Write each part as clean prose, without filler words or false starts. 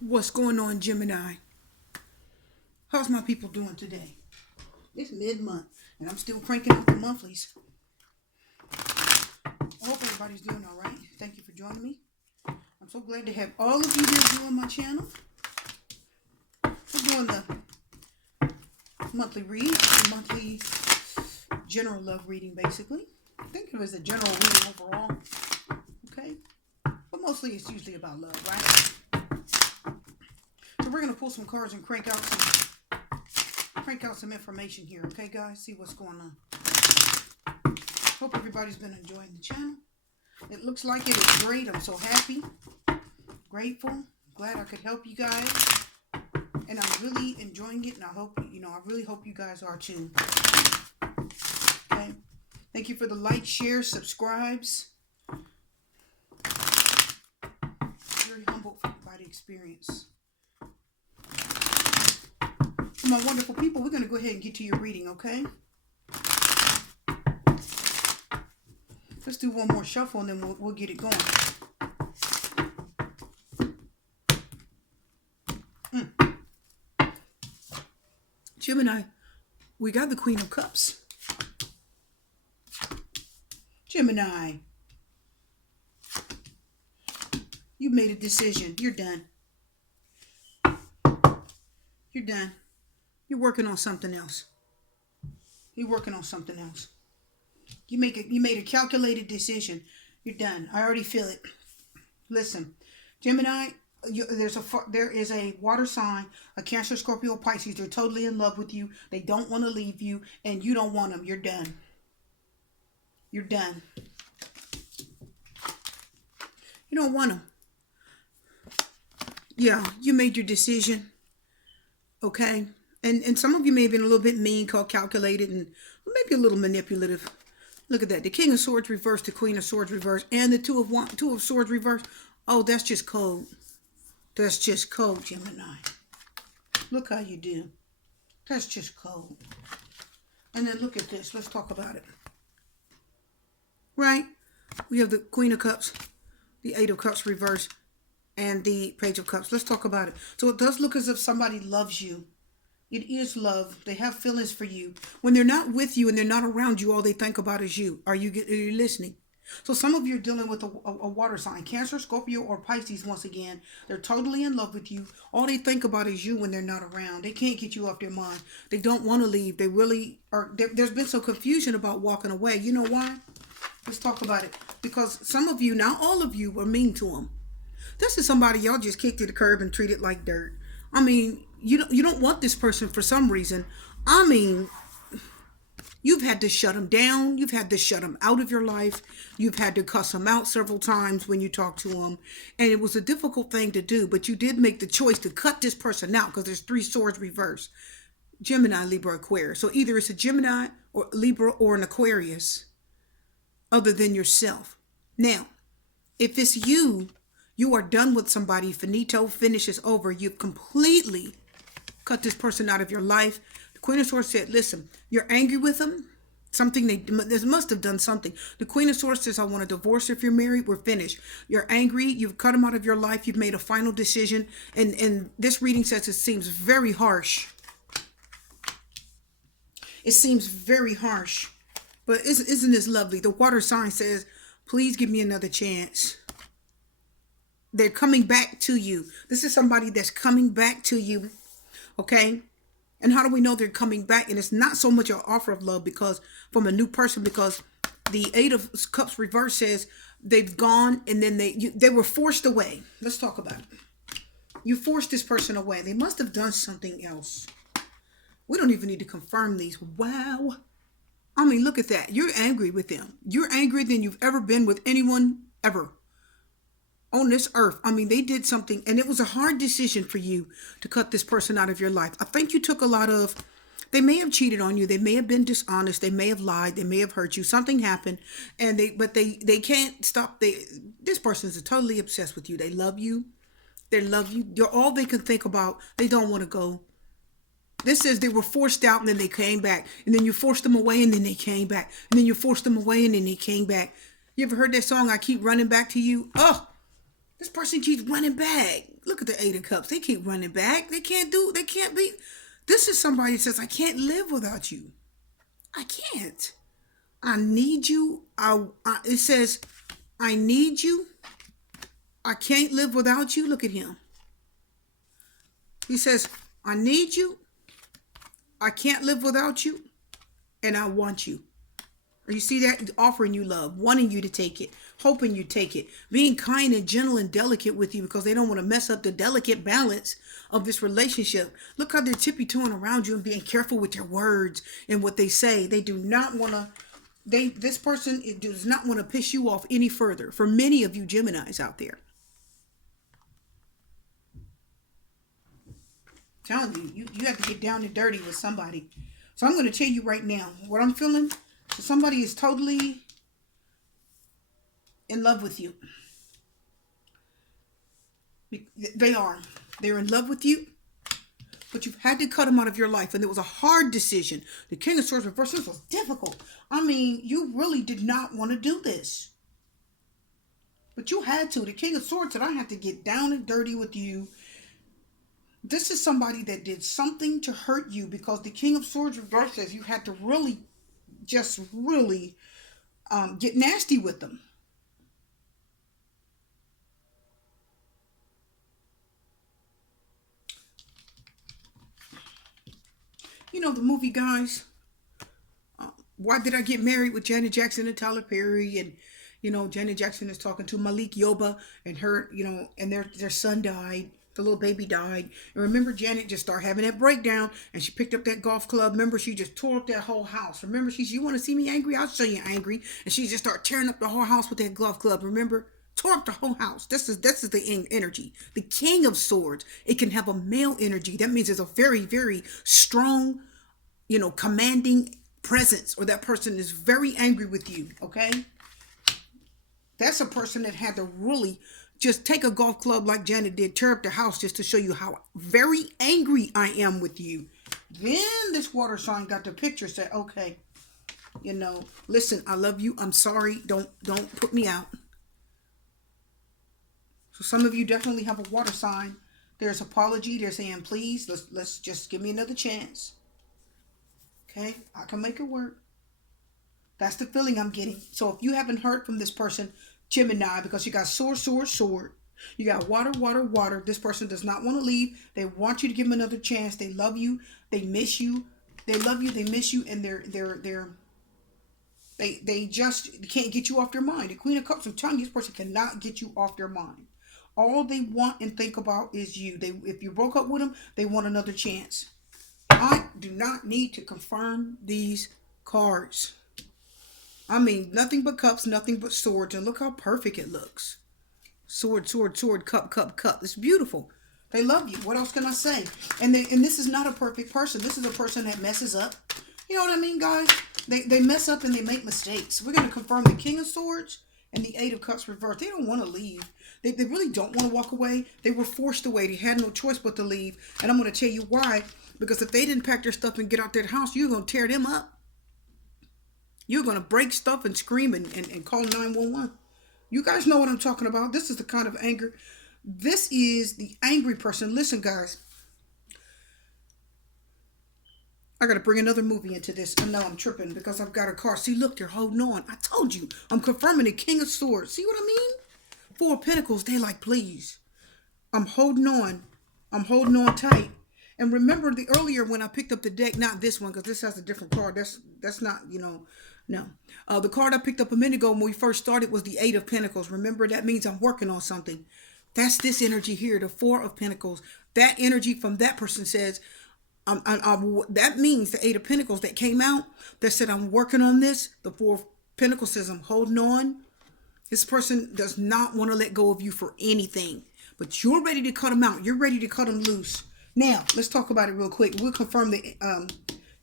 What's going on, Gemini? How's my people doing today? It's mid-month, and I'm still cranking out the monthlies. I hope everybody's doing all right. Thank you for joining me. I'm so glad to have all of you here doing my channel. We're doing the monthly read, the monthly general love reading, basically. I think it was a general reading overall. Okay? But mostly it's usually about love, right? So we're going to pull some cards and crank out some information here, okay, guys? See what's going on. Hope everybody's been enjoying the channel. It looks like it is great. I'm so happy, grateful, glad I could help you guys, and I'm really enjoying it. And I hope I really hope you guys are too. Okay, thank you for the like, share, subscribes. Very humbled by the experience. My wonderful people, we're going to go ahead and get to your reading, okay? Let's do one more shuffle and then we'll get it going. Gemini, we got the Queen of Cups. Gemini, you made a decision. You're done. You're done. You're working on something else. You're working on something else. You made a calculated decision. You're done. I already feel it. Listen, Gemini, there is a water sign, a Cancer, Scorpio, Pisces. They're totally in love with you. They don't want to leave you, and you don't want them. You're done. You're done. You don't want them. Yeah, you made your decision. Okay? And some of you may have been a little bit mean, calculated, and maybe a little manipulative. Look at that. The King of Swords reversed, the Queen of Swords reversed, and the Two of Swords reversed. Oh, that's just cold. That's just cold, Gemini. Look how you do. That's just cold. And then look at this. Let's talk about it. Right? We have the Queen of Cups, the Eight of Cups reversed, and the Page of Cups. Let's talk about it. So it does look as if somebody loves you. It is love. They have feelings for you. When they're not with you and they're not around you, all they think about is you. Are you listening? So some of you are dealing with a water sign. Cancer, Scorpio, or Pisces, once again. They're totally in love with you. All they think about is you when they're not around. They can't get you off their mind. They don't want to leave. They really are. There's been some confusion about walking away. You know why? Let's talk about it. Because some of you, not all of you, were mean to them. This is somebody y'all just kicked to the curb and treated like dirt. I mean, you don't want this person for some reason. I mean, you've had to shut them down. You've had to shut them out of your life. You've had to cuss them out several times when you talk to them. And it was a difficult thing to do, but you did make the choice to cut this person out because there's three swords reversed. Gemini, Libra, Aquarius. So either it's a Gemini or Libra or an Aquarius other than yourself. Now, if it's you are done with somebody, finito, finish is over. You've completely cut this person out of your life. The Queen of Swords said, listen, you're angry with them. They must have done something. The Queen of Swords says, I want a divorce if you're married. We're finished. You're angry. You've cut them out of your life. You've made a final decision. And this reading says it seems very harsh. It seems very harsh. But isn't this lovely? The water sign says, please give me another chance. They're coming back to you. This is somebody that's coming back to you. Okay? And how do we know they're coming back? And it's not so much an offer of love because from a new person, because the Eight of Cups reverse says they've gone and then they were forced away. Let's talk about it. You forced this person away. They must have done something else. We don't even need to confirm these. Wow. I mean, look at that. You're angry with them. You're angrier than you've ever been with anyone ever on this earth. I mean, they did something, and it was a hard decision for you to cut this person out of your life. I think you took they may have cheated on you. They may have been dishonest. They may have lied. They may have hurt you. Something happened, and they can't stop. This person is totally obsessed with you. They love you. They love you. You're all they can think about. They don't want to go. This says they were forced out and then they came back. And then you forced them away and then they came back. And then you forced them away and then they came back. You ever heard that song, I Keep Running Back to You? Oh, This person keeps running back. Look at the Eight of Cups. They keep running back. They can't be. This is somebody that says, I can't live without you. I can't. I need you. It says, I need you. I can't live without you. Look at him. He says, I need you. I can't live without you. And I want you. Or you see that? Offering you love, wanting you to take it, hoping you take it, being kind and gentle and delicate with you because they don't want to mess up the delicate balance of this relationship. Look how they're tippy-toeing around you and being careful with their words and what they say. They do not want to, this person does not want to piss you off any further. For many of you Geminis out there. I'm telling you, you have to get down and dirty with somebody. So I'm going to tell you right now what I'm feeling. So somebody is totally in love with you. They are. They're in love with you. But you've had to cut them out of your life. And it was a hard decision. The King of Swords reversed. This was difficult. I mean, you really did not want to do this. But you had to. The King of Swords said, I have to get down and dirty with you. This is somebody that did something to hurt you because the King of Swords reversed says you had to really get nasty with them. You know the movie, guys, Why Did I Get Married with Janet Jackson and Tyler Perry, and Janet Jackson is talking to Malik Yoba and her, and their son died. The little baby died. And remember, Janet just started having that breakdown and she picked up that golf club. Remember, she just tore up that whole house. Remember, you want to see me angry? I'll show you angry. And she just started tearing up the whole house with that golf club. Remember? Tore up the whole house. This is the energy. The King of Swords. It can have a male energy. That means it's a very, very strong, commanding presence, or that person is very angry with you. Okay? That's a person that had to really just take a golf club like Janet did, tear up the house just to show you how very angry I am with you. Then this water sign got the picture, said, okay, listen, I love you. I'm sorry. Don't put me out. So some of you definitely have a water sign. There's apology. They're saying, please, let's just give me another chance. Okay, I can make it work. That's the feeling I'm getting. So if you haven't heard from this person, Gemini, because you got sword, sword, sword. You got water, water, water. This person does not want to leave. They want you to give them another chance. They love you. They miss you. They love you. They miss you. And they just can't get you off their mind. The Queen of Cups, I'm telling you, this person cannot get you off their mind. All they want and think about is you. If you broke up with them, they want another chance. I do not need to confirm these cards. I mean, nothing but cups, nothing but swords. And look how perfect it looks. Sword, sword, sword, cup, cup, cup. It's beautiful. They love you. What else can I say? And this is not a perfect person. This is a person that messes up. You know what I mean, guys? They mess up and they make mistakes. We're going to confirm the King of Swords and the Eight of Cups reversed. They don't want to leave. They really don't want to walk away. They were forced away. They had no choice but to leave. And I'm going to tell you why. Because if they didn't pack their stuff and get out that house, you're going to tear them up. You're going to break stuff and scream and call 911. You guys know what I'm talking about. This is the kind of anger. This is the angry person. Listen, guys. I got to bring another movie into this. I know I'm tripping because I've got a car. See, look, they're holding on. I told you. I'm confirming the King of Swords. See what I mean? Four of Pentacles. They like, please. I'm holding on. I'm holding on tight. And remember the earlier when I picked up the deck, not this one, because this has a different card. That's not, no. The card I picked up a minute ago when we first started was the Eight of Pentacles. Remember, that means I'm working on something. That's this energy here, the Four of Pentacles. That energy from that person says, that means the Eight of Pentacles that came out that said, I'm working on this. The Four of Pentacles says, I'm holding on. This person does not want to let go of you for anything. But you're ready to cut them out. You're ready to cut them loose. Now, let's talk about it real quick. We'll confirm the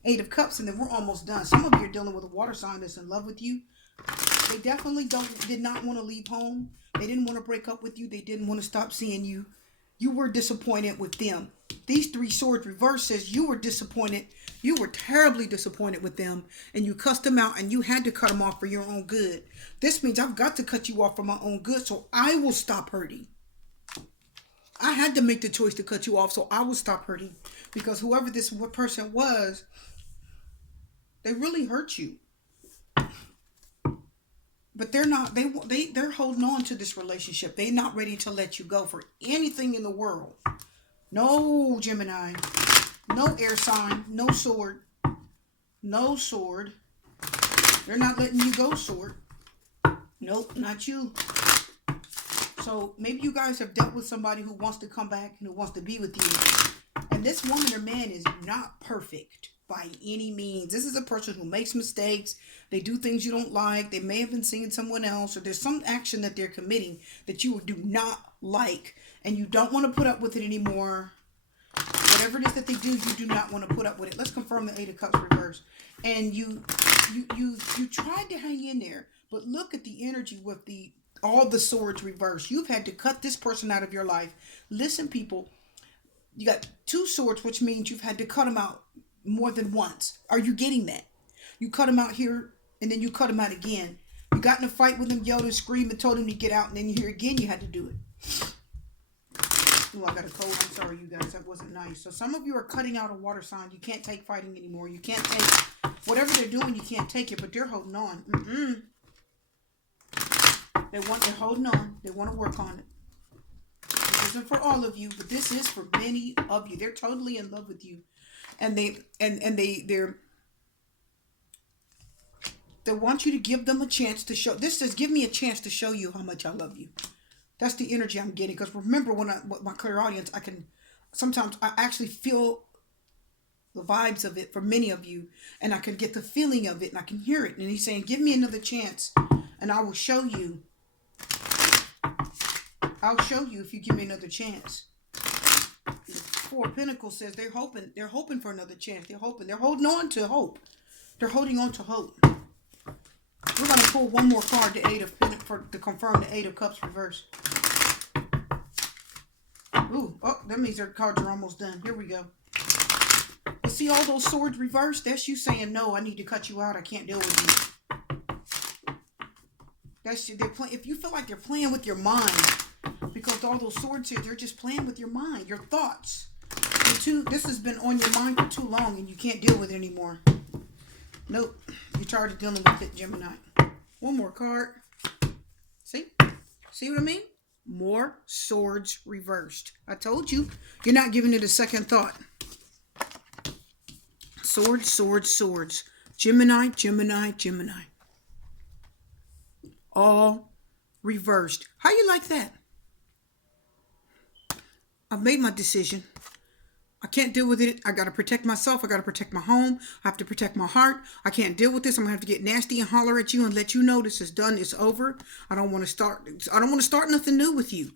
Eight of Cups, and then we're almost done. Some of you are dealing with a water sign that's in love with you. They definitely did not want to leave home. They didn't want to break up with you. They didn't want to stop seeing you. You were disappointed with them. These three swords reverse says you were disappointed. You were terribly disappointed with them, and you cussed them out, and you had to cut them off for your own good. This means I've got to cut you off for my own good, so I will stop hurting. I had to make the choice to cut you off so I would stop hurting. Because whoever this person was, they really hurt you. But they're not. They're holding on to this relationship. They're not ready to let you go for anything in the world. No, Gemini. No air sign. No sword. No sword. They're not letting you go, sword. Nope, not you. So maybe you guys have dealt with somebody who wants to come back and who wants to be with you. And this woman or man is not perfect by any means. This is a person who makes mistakes. They do things you don't like. They may have been seeing someone else, or there's some action that they're committing that you do not like, and you don't want to put up with it anymore. Whatever it is that they do, you do not want to put up with it. Let's confirm the Eight of Cups reverse. And you tried to hang in there, but look at the energy with all the swords reversed. You've had to cut this person out of your life. Listen, people, you got two swords, which means you've had to cut them out more than once. Are you getting that? You cut them out here, and then you cut them out again. You got in a fight with him, yelled and screamed and told him to get out, and then here again you had to do it. Oh, I got a cold. I'm sorry, you guys. That wasn't nice. So some of you are cutting out a water sign. You can't take fighting anymore. You can't take whatever they're doing. You can't take it, but they're holding on. They're holding on. They want to work on it. This isn't for all of you, but this is for many of you. They're totally in love with you, and they want you to give them a chance to show. This says, give me a chance to show you how much I love you. That's the energy I'm getting. Because remember, with my clairaudience, sometimes I actually feel the vibes of it for many of you, and I can get the feeling of it, and I can hear it. And he's saying, give me another chance, and I will show you. I'll show you if you give me another chance. Four of Pentacles says they're hoping for another chance. They're holding on to hope. They're holding on to hope. We're going to pull one more card, the Eight of Pentacles, to confirm the Eight of Cups reverse. Ooh, oh, that means their cards are almost done. Here we go. You see all those swords reversed? That's you saying, no, I need to cut you out. I can't deal with you. If you feel like they're playing with your mind, because all those swords here, they're just playing with your mind, your thoughts. This has been on your mind for too long, and you can't deal with it anymore. Nope. You're tired of dealing with it, Gemini. One more card. See? See what I mean? More swords reversed. I told you. You're not giving it a second thought. Swords, swords, swords. Gemini, Gemini, Gemini. All reversed. How you like that? I've made my decision. I can't deal with it. I got to protect myself. I got to protect my home. I have to protect my heart. I can't deal with this. I'm going to have to get nasty and holler at you and let you know this is done. It's over. I don't want to start nothing new with you.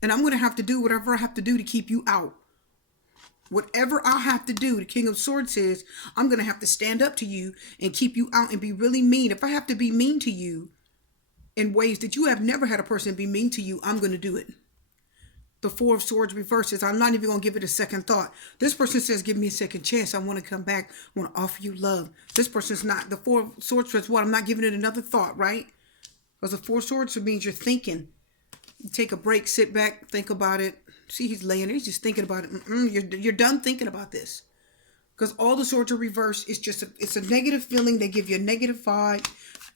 And I'm going to have to do whatever I have to do to keep you out. Whatever I have to do, the King of Swords says, I'm going to have to stand up to you and keep you out and be really mean. If I have to be mean to you in ways that you have never had a person be mean to you, I'm going to do it. The Four of Swords reverses. I'm not even going to give it a second thought. This person says, give me a second chance. I want to come back. I want to offer you love. This person's not. The Four of Swords says, what? I'm not giving it another thought, right? Because the Four of Swords means you're thinking. You take a break, sit back, think about it. See, he's laying there. He's just thinking about it. You're done thinking about this. Because all the swords are reversed. It's a negative feeling. They give you a negative vibe.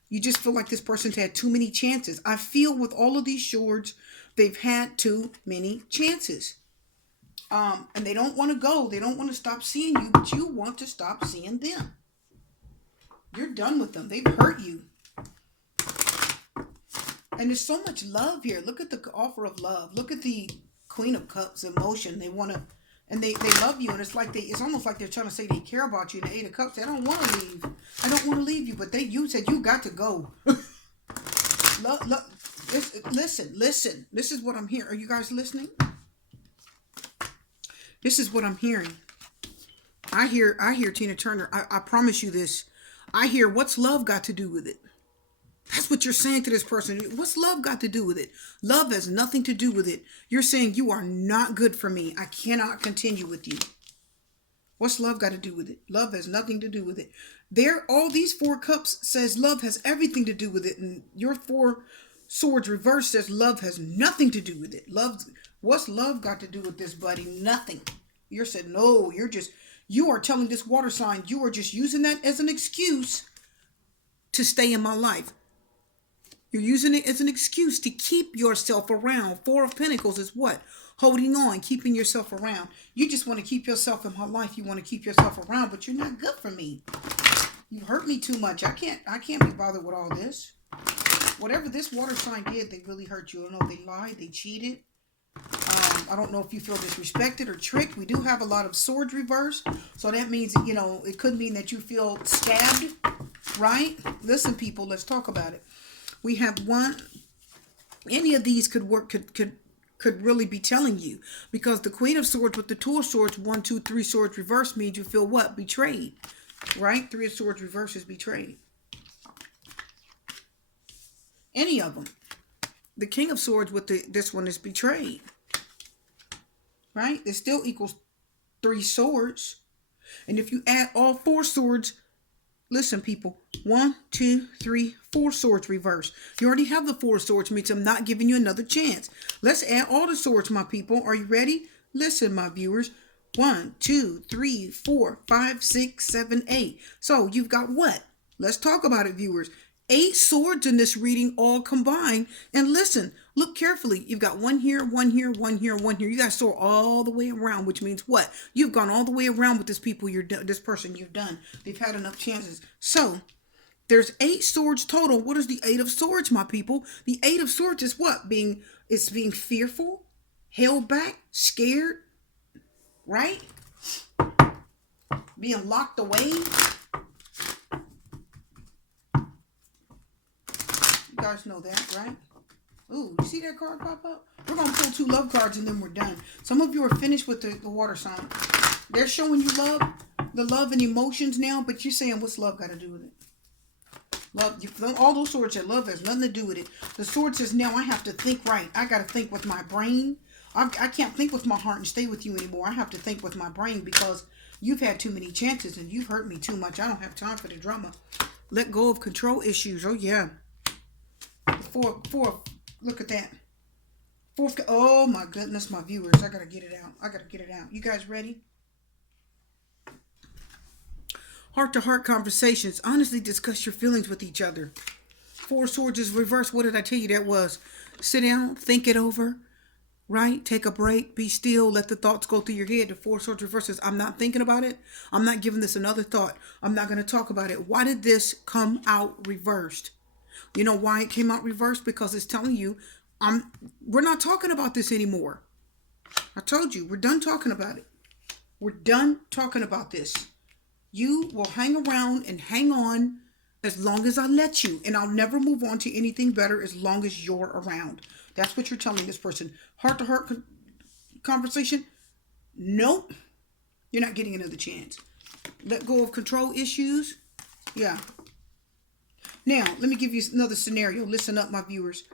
You just feel like this person's had too many chances. I feel with all of these swords, they've had too many chances. And they don't want to go. They don't want to stop seeing you, but you want to stop seeing them. You're done with them. They've hurt you. And there's so much love here. Look at the offer of love. Look at the Queen of Cups emotion. They want to, and they love you. And it's almost like they're trying to say they care about you. And the Eight of Cups, they don't want to leave. I don't want to leave you, but you said you got to go. Listen. This is what I'm hearing. Are you guys listening? This is what I'm hearing. I hear Tina Turner. I promise you this. I hear, what's love got to do with it? That's what you're saying to this person. What's love got to do with it? Love has nothing to do with it. You're saying you are not good for me. I cannot continue with you. What's love got to do with it? Love has nothing to do with it. All these Four Cups says love has everything to do with it. And your Four Swords reverse says love has nothing to do with it. Love What's love got to do with this, buddy? Nothing. You're said, no, you are telling this water sign, you are just using that as an excuse to stay in my life. You're using it as an excuse to keep yourself around. Four of Pentacles is what? Holding on, keeping yourself around. You just want to keep yourself in my life. You want to keep yourself around, but you're not good for me. You hurt me too much. I can't be bothered with all this. Whatever this water sign did, they really hurt you. I don't know if they lied, they cheated. I don't know if you feel disrespected or tricked. We do have a lot of swords reversed. So that means, you know, it could mean that you feel stabbed, right? Listen, people, let's talk about it. We have one, any of these could work, could really be telling you, because the Queen of Swords with the Two of Swords, 1, 2, 3 swords reversed means you feel what? Betrayed, right? 3 of Swords reversed is betrayed. Any of them. The King of Swords with this one is betrayed, right? It still equals 3 swords. And if you add all 4 swords, listen, people, 1, 2, 3, 4 swords reversed. You already have the 4 swords, means I'm not giving you another chance. Let's add all the swords, my people. Are you ready? Listen, my viewers. 1, 2, 3, 4, 5, 6, 7, 8. So you've got what? Let's talk about it, viewers. 8 swords in this reading all combined. And listen, look carefully. You've got 1 here, 1 here, 1 here, 1 here. You got sword all the way around, which means what? You've gone all the way around with this person you've done. They've had enough chances. So there's 8 swords total. What is the 8 of swords, my people? The 8 of swords is what? It's being fearful, held back, scared, right? Being locked away. You guys know that, right? Ooh, you see that card pop up? We're going to pull 2 love cards and then we're done. Some of you are finished with the water sign. They're showing you love, the love and emotions now, but you're saying, what's love got to do with it? Love, all those swords said love has nothing to do with it. The sword says, now I have to think right. I got to think with my brain. I can't think with my heart and stay with you anymore. I have to think with my brain because you've had too many chances and you've hurt me too much. I don't have time for the drama. Let go of control issues. Oh, yeah. Four, look at that. 4th, oh my goodness, my viewers. I got to get it out. You guys ready? Heart-to-heart conversations. Honestly discuss your feelings with each other. 4 swords is reversed. What did I tell you that was? Sit down, think it over, right? Take a break, be still, let the thoughts go through your head. The 4 swords reverses. I'm not thinking about it. I'm not giving this another thought. I'm not going to talk about it. Why did this come out reversed? You know why it came out reversed? Because it's telling you, we're not talking about this anymore. I told you, we're done talking about it. We're done talking about this. You will hang around and hang on as long as I let you. And I'll never move on to anything better as long as you're around. That's what you're telling this person. Heart-to-heart conversation? Nope. You're not getting another chance. Let go of control issues? Yeah. Now, let me give you another scenario. Listen up, my viewers.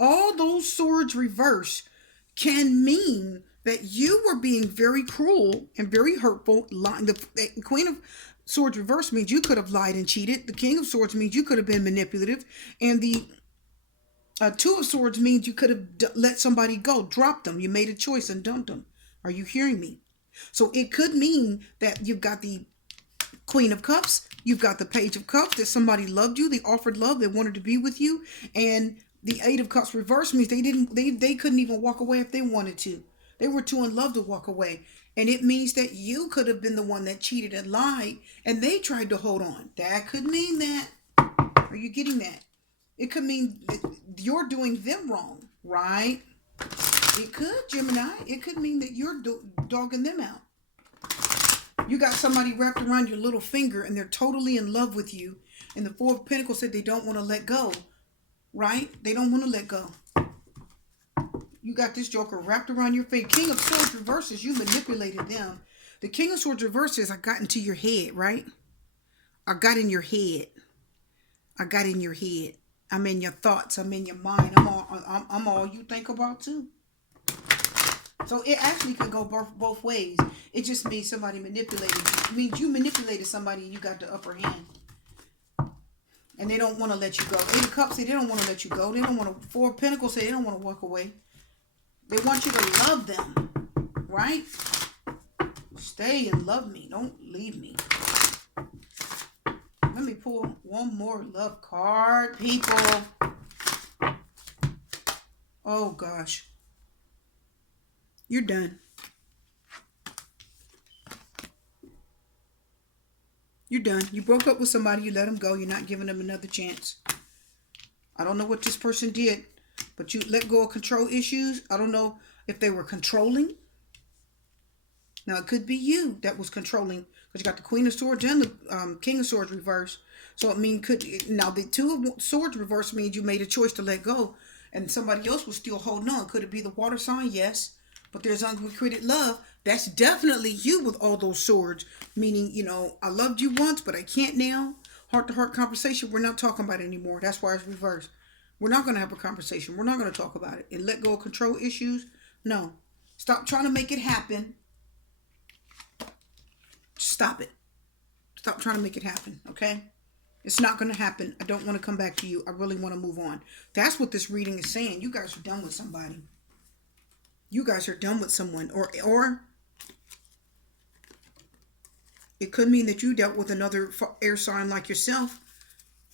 All those swords reverse can mean that you were being very cruel and very hurtful. The Queen of Swords reverse means you could have lied and cheated. The King of Swords means you could have been manipulative. And the 2 of Swords means you could have let somebody go, dropped them. You made a choice and dumped them. Are you hearing me? So it could mean that you've got the Queen of Cups. You've got the Page of Cups, that somebody loved you. They offered love. They wanted to be with you. And the 8 of Cups reverse means they couldn't even walk away if they wanted to. They were too in love to walk away. And it means that you could have been the one that cheated and lied and they tried to hold on. That could mean that. Are you getting that? It could mean that you're doing them wrong, right? It could, Gemini. It could mean that you're dogging them out. You got somebody wrapped around your little finger and they're totally in love with you. And the 4 of Pentacles said they don't want to let go, right? They don't want to let go. You got this joker wrapped around your finger. King of Swords reverses, you manipulated them. The King of Swords reverses, I got into your head, right? I got in your head. I got in your head. I'm in your thoughts. I'm in your mind. I'm all you think about too. So it actually could go both ways. It just means somebody manipulated you. It means you manipulated somebody and you got the upper hand. And they don't want to let you go. 8 of Cups say they don't want to let you go. They don't want to. 4 of Pentacles say they don't want to walk away. They want you to love them, right? Stay and love me. Don't leave me. Let me pull one more love card, people. Oh, gosh. You're done. You're done. You broke up with somebody. You let them go. You're not giving them another chance. I don't know what this person did, but you let go of control issues. I don't know if they were controlling. Now, it could be you that was controlling, because you got the Queen of Swords and the King of Swords reverse. So, now the Two of Swords reverse means you made a choice to let go, and somebody else was still holding on. Could it be the water sign? Yes. But there's unrequited love. That's definitely you with all those swords. Meaning, I loved you once, but I can't now. Heart-to-heart conversation, we're not talking about it anymore. That's why it's reversed. We're not going to have a conversation. We're not going to talk about it. And let go of control issues? No. Stop trying to make it happen. Stop it. Stop trying to make it happen, okay? It's not going to happen. I don't want to come back to you. I really want to move on. That's what this reading is saying. You guys are done with somebody. You guys are done with someone. Or it could mean that you dealt with another air sign like yourself,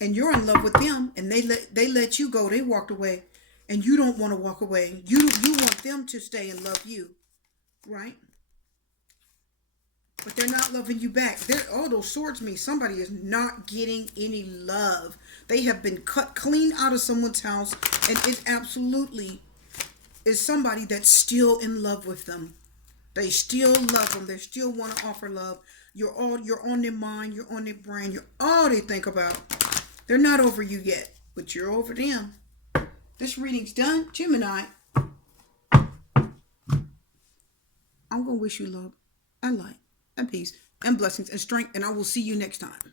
and you're in love with them, and they let you go. They walked away, and you don't want to walk away. You want them to stay and love you, right? But they're not loving you back. All those swords mean somebody is not getting any love. They have been cut clean out of someone's house, and it absolutely is somebody that's still in love with them. They still love them. They still want to offer love. You're on their mind. You're on their brain. You're all they think about. They're not over you yet, but you're over them. This reading's done. Gemini, I'm going to wish you love and light and peace and blessings and strength, and I will see you next time.